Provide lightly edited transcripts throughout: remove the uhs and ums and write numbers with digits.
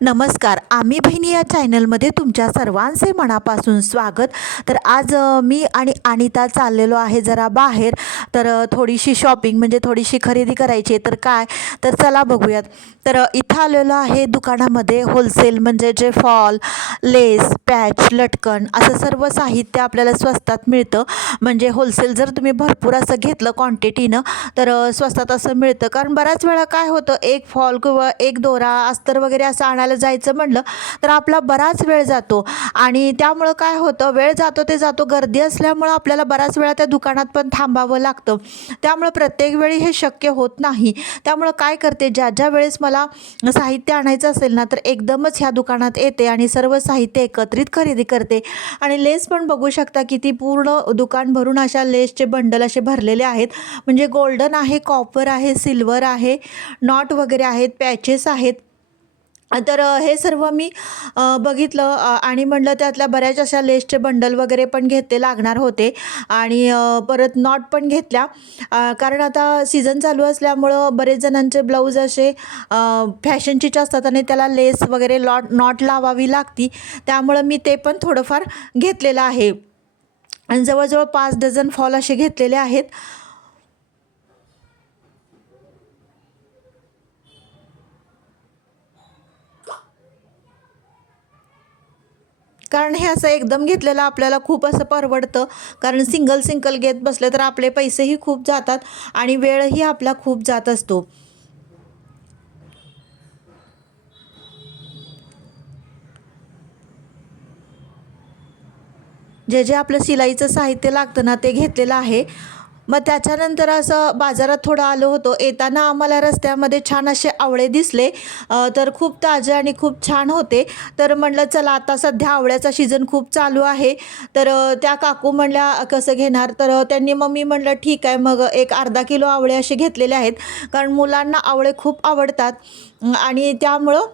नमस्कार. आम्ही बहिणी या चॅनलमध्ये तुमच्या सर्वांचे मनापासून स्वागत. तर आज मी आणि अनिता चाललेलो आहे जरा बाहेर. तर थोडीशी शॉपिंग म्हणजे थोडीशी खरेदी करायची आहे. तर काय तर चला बघूयात. तर इथं आलेलो आहे दुकानामध्ये होलसेल म्हणजे जे फॉल, लेस, पॅच, लटकन असं सर्व साहित्य आपल्याला स्वस्तात मिळतं. म्हणजे होलसेल जर तुम्ही भरपूर असं घेतलं क्वांटिटीनं तर स्वस्तात असं मिळतं. कारण बऱ्याच वेळा काय होतं, एक फॉल किंवा एक दोरा, अस्तर वगैरे असं आणायला जायचं म्हटलं तर आपला बराच वेळ जातो आणि त्यामुळं काय होतं, वेळ जातो ते जातो, गर्दी असल्यामुळं आपल्याला बराच वेळा त्या दुकानात पण थांबावं लागतं. त्यामुळं प्रत्येक वेळी हे शक्य होत नाही. त्यामुळं काय करते, ज्या ज्या वेळेस मला साहित्य आणायचं असेल ना तर एकदमच ह्या दुकानात येते आणि सर्व साहित्य एकत्रित खरेदी करते. आणि लेस पण बघू शकता किती पूर्ण दुकान भरून अशा लेसचे बंडल असे भरलेले आहेत. म्हणजे गोल्डन आहे, कॉपर आहे, सिल्वर आहे, नॉट वगैरे आहेत, पॅचेस आहेत. तर हे सर्व मी बघितलं आणि म्हटलं त्यातल्या बऱ्याच अशा लेसचे बंडल वगैरे पण घेते लागणार होते आणि परत नॉट पण घेतल्या. कारण आता सीझन चालू असल्यामुळं बरेच जणांचे ब्लाऊज असे फॅशनचीच असतात आणि त्याला लेस वगैरे नॉट लावावी लागती. त्यामुळं मी ते पण थोडंफार घेतलेलं आहे आणि जवळजवळ 5 डझन फॉल असे घेतलेले आहेत. कारण हे असं एकदम घेतलेलं आपल्याला खूप असं परवडतं. कारण सिंगल सिंगल घेत बसले तर आपले पैसेही खूप जातात आणि वेळही आपला खूप जात असतो. जे जे आपलं शिलाईचं साहित्य लागतं ना ते घेतलेलं आहे. मग त्याच्यानंतर असं बाजारात थोडं आलो होतो. येताना आम्हाला रस्त्यामध्ये छान असे आवळे दिसले. तर खूप ताजे आणि खूप छान होते. तर म्हटलं चला आता सध्या आवळ्याचा सीझन खूप चालू आहे. तर त्या काकू म्हणल्या कसं घेणार, तर त्यांनी मग मी म्हटलं ठीक आहे, मग एक अर्धा किलो आवळे असे घेतलेले आहेत. कारण मुलांना आवळे खूप आवडतात आणि त्यामुळं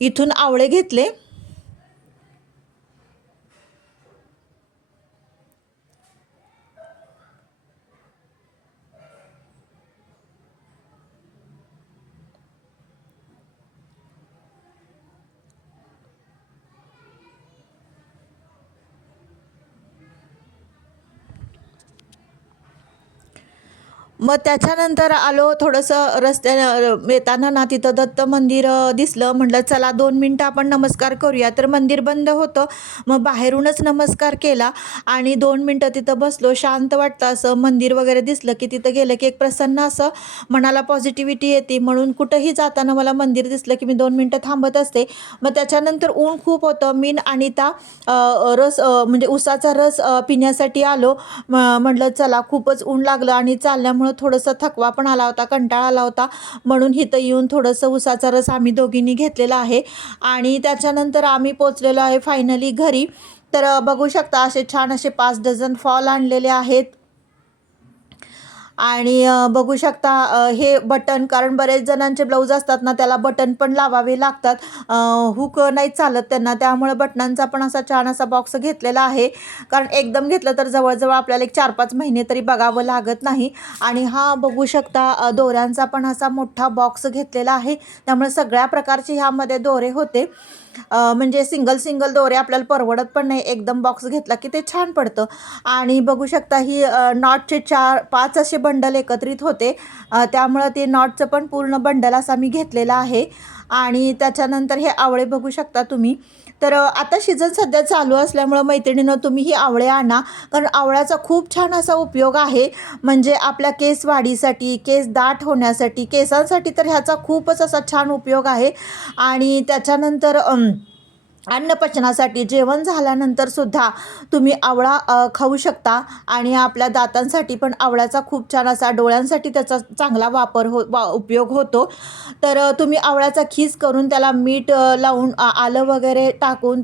इथून आवळे घेतले. मग त्याच्यानंतर आलो थोडंसं रस्त्यानं येताना ना तिथं दत्त मंदिर दिसलं. म्हटलं चला 2 मिनटं आपण नमस्कार करूया. तर मंदिर बंद होतं. मग बाहेरूनच नमस्कार केला आणि 2 मिनटं तिथं बसलो. शांत वाटतं असं मंदिर वगैरे दिसलं की तिथं गेलं की एक प्रसन्न असं मनाला पॉझिटिव्हिटी येते. म्हणून कुठंही जाताना मला मंदिर दिसलं की मी 2 मिनटं थांबत असते. मग त्याच्यानंतर ऊन खूप होतं. मी आणि अनिता रस म्हणजे उसाचा रस पिण्यासाठी आलो. म्हटलं चला खूपच ऊन लागलं आणि चालल्यामुळं थोडंसं थकवा पण आला होता, कंटाळा आला होता. म्हणून इथं येऊन थोडंसं उसाचा रस आम्ही दोघींनी घेतलेला आहे आणि त्याच्यानंतर आम्ही पोचलेलो आहे फायनली घरी. तर बघू शकता असे छान असे 5 डझन फॉल आणलेले आहेत. आणि बघू शकता हे बटन, कारण बरेच जणांचे ब्लाऊज असतात ना त्याला बटन पण लावावे लागतात. हुक नाही चालत त्यांना, त्यामुळे बटनांचा पण असा छान असा बॉक्स घेतलेला आहे. कारण एकदम घेतलं तर जवळजवळ आपल्याला एक 4-5 महिने तरी बघावं लागत नाही. आणि हा बघू शकता दोऱ्यांचा पण असा मोठा बॉक्स घेतलेला आहे. त्यामुळे सगळ्या प्रकारचे ह्यामध्ये दोरे होते. म्हणजे सिंगल सिंगल दोरे आपल्याला परवडत पण नाही. एकदम बॉक्स घेतला की ते छान पडतं. आणि बघू शकता ही नॉटचे 4-5 असे बंडल एकत्रित होते. त्यामुळं ते नॉटचं पण पूर्ण बंडल असा मी घेतलेला आहे. आणि त्याच्यानंतर हे आवळे बघू शकता तुम्ही. तर आता सीझन सध्या चालू असल्यामुळं मैत्रिणीनं तुम्ही ही आवळे आणा. कारण आवळ्याचा खूप छान असा उपयोग आहे. म्हणजे आपल्या केस वाढीसाठी, केस दाट होण्यासाठी, केसांसाठी तर ह्याचा खूपच असा छान उपयोग आहे. आणि त्याच्यानंतर अन्नपचनासाठी जेवण झाल्यानंतर सुद्धा तुम्ही आवळा खाऊ शकता. आणि आपल्या दातांसाठी पण आवळ्याचा खूप छान असा, डोळ्यांसाठी त्याचा चांगला उपयोग होतो. तर तुम्ही आवळ्याचा खीस करून त्याला मीठ लावून आलं वगैरे टाकून